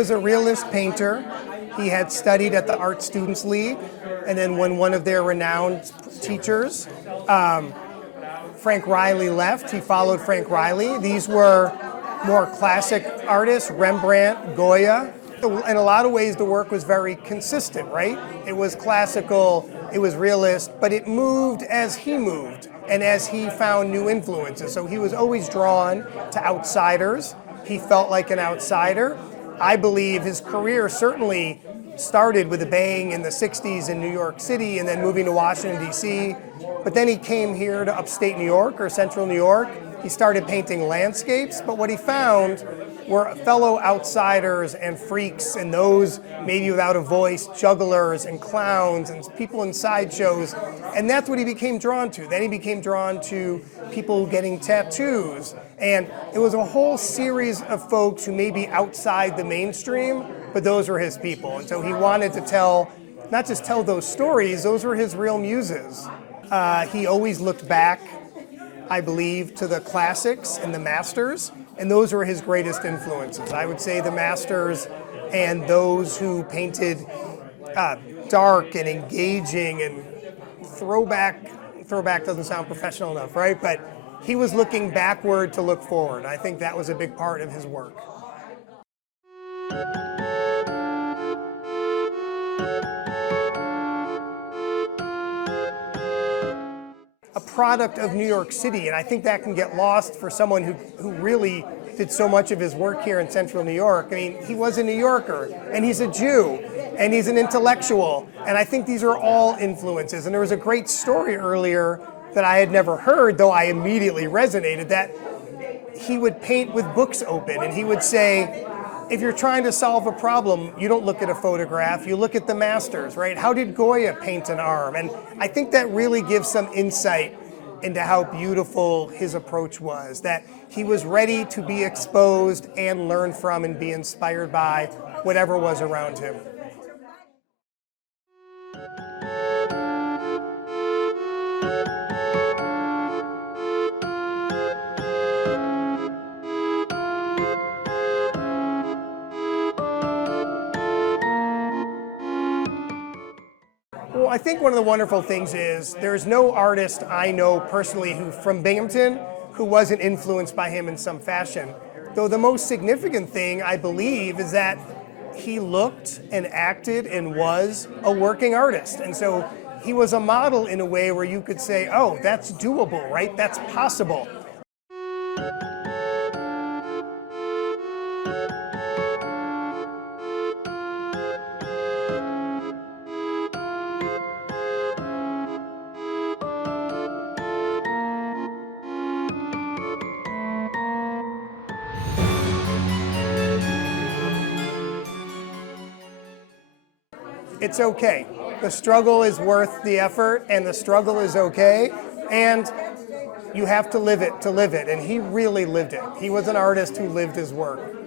was a realist painter. He had studied at the Art Students League, and then when one of their renowned teachers, Frank Reilly, left, he followed Frank Reilly. These were more classic artists, Rembrandt, Goya. In a lot of ways, the work was very consistent, right? It was classical, it was realist, but it moved as he moved and as he found new influences. So he was always drawn to outsiders. He felt like an outsider. I believe his career certainly started with a bang in the 60s in New York City and then moving to Washington, D.C. But then he came here to upstate New York or central New York. He started painting landscapes, but what he found were fellow outsiders and freaks and those maybe without a voice, jugglers and clowns and people in sideshows. And that's what he became drawn to. Then he became drawn to people getting tattoos. And it was a whole series of folks who may be outside the mainstream, but those were his people. And so he wanted to tell, not just tell those stories, those were his real muses. He always looked back, I believe, to the classics and the masters, and those were his greatest influences. I would say the masters and those who painted dark and engaging and throwback doesn't sound professional enough, right? But he was looking backward to look forward. I think that was a big part of his work. A product of New York City, and I think that can get lost for someone who really did so much of his work here in central New York. I mean, he was a New Yorker, and he's a Jew, and he's an intellectual, and I think these are all influences. And there was a great story earlier that I had never heard, though I immediately resonated, that he would paint with books open, and he would say, if you're trying to solve a problem, you don't look at a photograph, you look at the masters, right? How did Goya paint an arm? And I think that really gives some insight into how beautiful his approach was, that he was ready to be exposed and learn from and be inspired by whatever was around him. Well, I think one of the wonderful things is there's no artist I know personally from Binghamton who wasn't influenced by him in some fashion. Though the most significant thing, I believe, is that he looked and acted and was a working artist. And so he was a model in a way where you could say, oh, that's doable, right? That's possible. It's okay. The struggle is worth the effort, and the struggle is okay, and you have to live it, and he really lived it. He was an artist who lived his work.